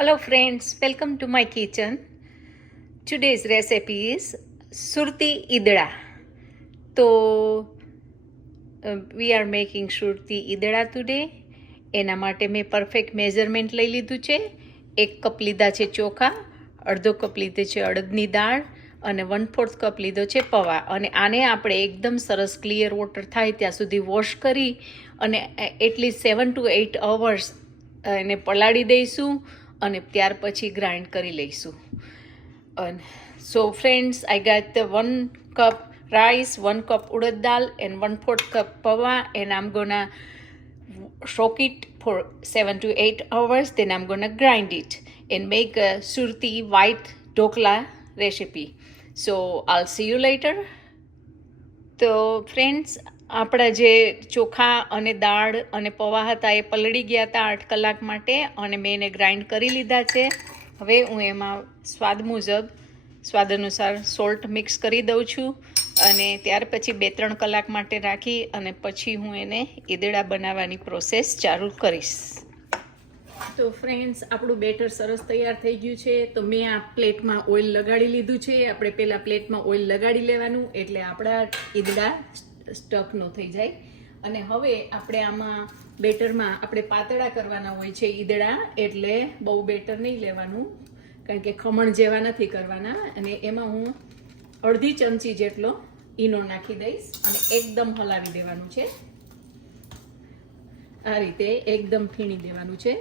Hello friends, welcome to my kitchen. Today's recipe is surti idda. So we are making surti idda today. એના માટે મેં perfect measurement લઈ લીધું છે. 1 cup લીધા છે ચોખા, અડધો કપ લીધે છે અડદની દાળ અને 1/4 કપ લીધો છે પૌવા. અને આને આપણે એકદમ સરસ ક્લિયર વોટર થાય ત્યાં સુધી વોશ કરી અને એટલીસ્ટ 7 to 8 hours એને પલાળી દઈશું અને ત્યાર પછી ગ્રાઇન્ડ કરી લઈશું. So friends, I got 1 cup rice, 1 cup urad dal and 1/4 cup pawa, and I'm gonna soak it for 7 to 8 hours. Then I'm gonna grind it and make a surti white dokla recipe. So I'll see you later. તો friends, આપણા જે ચોખા અને દાળ અને પૌવા હતા એ પલળી ગયા હતા 8 કલાક માટે અને મેં એને ગ્રાઇન્ડ કરી લીધા છે. હવે હું એમાં સ્વાદ અનુસાર સોલ્ટ મિક્સ કરી દઉં છું અને ત્યાર પછી 2-3 કલાક માટે રાખી અને પછી હું એને ઈદડા બનાવવાની પ્રોસેસ ચાલુ કરીશ. તો ફ્રેન્ડ્સ, આપણું બેટર સરસ તૈયાર થઈ ગયું છે. તો મેં આ પ્લેટમાં ઓઇલ લગાડી લીધું છે. આપણે પહેલાં પ્લેટમાં ઓઇલ લગાડી લેવાનું એટલે આપણા ઈદડા સ્ટક ન થઈ જાય. અને હવે આપણે આમાં બેટરમાં આપણે પાતળા કરવાના હોય છે ઈદડા, એટલે બહુ બેટર નહીં લેવાનું કારણ કે ખમણ જેવા નથી કરવાના. અને એમાં હું અડધી ચમચી જેટલો ઈનો નાખી દઈશ અને એકદમ હલાવી દેવાનું છે. આ રીતે એકદમ ફીણી દેવાનું છે.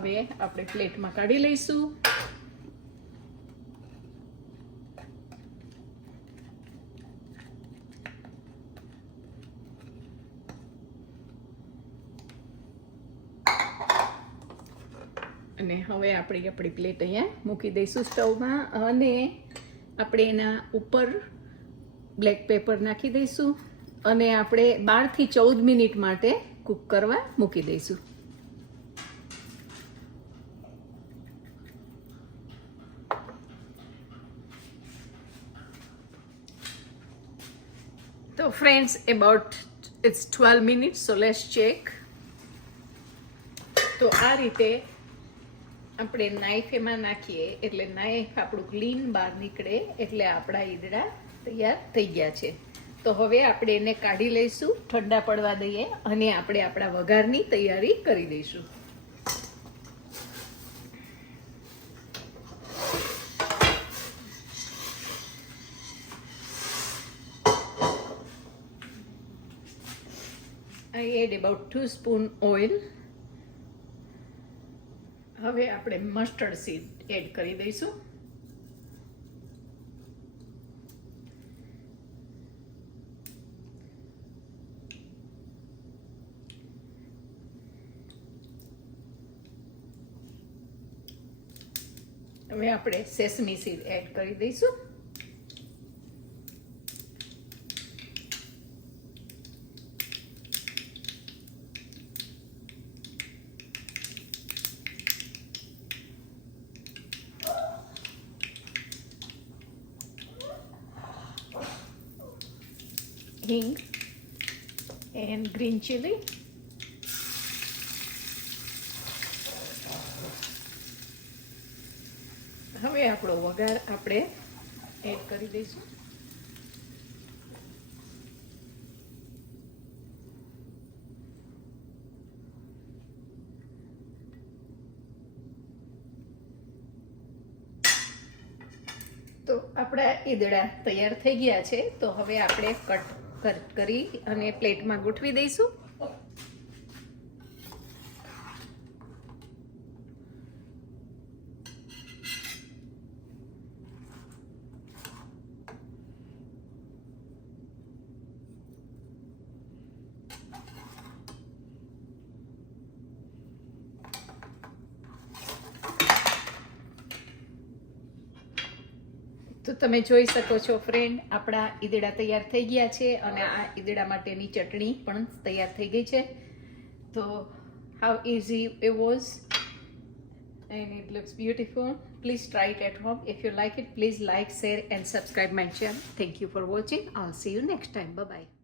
હવે આપણે પ્લેટમાં કાઢી લઈશું. અને હવે આપણી પ્લેટ અહીંયા મૂકી દઈશું સ્ટવમાં અને આપણે એના ઉપર બ્લેક પેપર નાખી દઈશું અને આપણે 12 થી 14 મિનિટ માટે કૂક કરવા મૂકી દઈશું. So friends, it's 12 minutes, so let's check. તો આ રીતે આપણે નાઈફ એમાં નાખીએ એટલે નાઈફ આપણું ક્લીન બહાર નીકળે એટલે આપણા ઈદડા તૈયાર થઈ ગયા છે. તો હવે આપણે એને કાઢી લઈશું, ઠંડા પડવા દઈએ અને આપણે આપણા વઘારની તૈયારી કરી દઈશું. I add about 2 spoon oil. હવે આપણે મસ્ટર્ડ સીડ એડ કરી દઈશું. હવે આપણે સેસમી સીડ એડ કરી દઈશું. Hing and green chili. હવે આપણો વઘાર આપણે એડ કરી દઈશું. તો આપણા ઈદડા તૈયાર થઈ ગયા છે. તો હવે આપણે કટ કરી અને પ્લેટમાં ગોઠવી દઈશું. તો તમે જોઈ શકો છો ફ્રેન્ડ, આપણા ઈદડા તૈયાર થઈ ગયા છે અને આ ઈદડા માટેની ચટણી પણ તૈયાર થઈ ગઈ છે. તો how easy it was, and it looks beautiful. Please try it at home. If you like it, please like, share and subscribe my channel. Thank you for watching. I'll see you next time. Bye bye.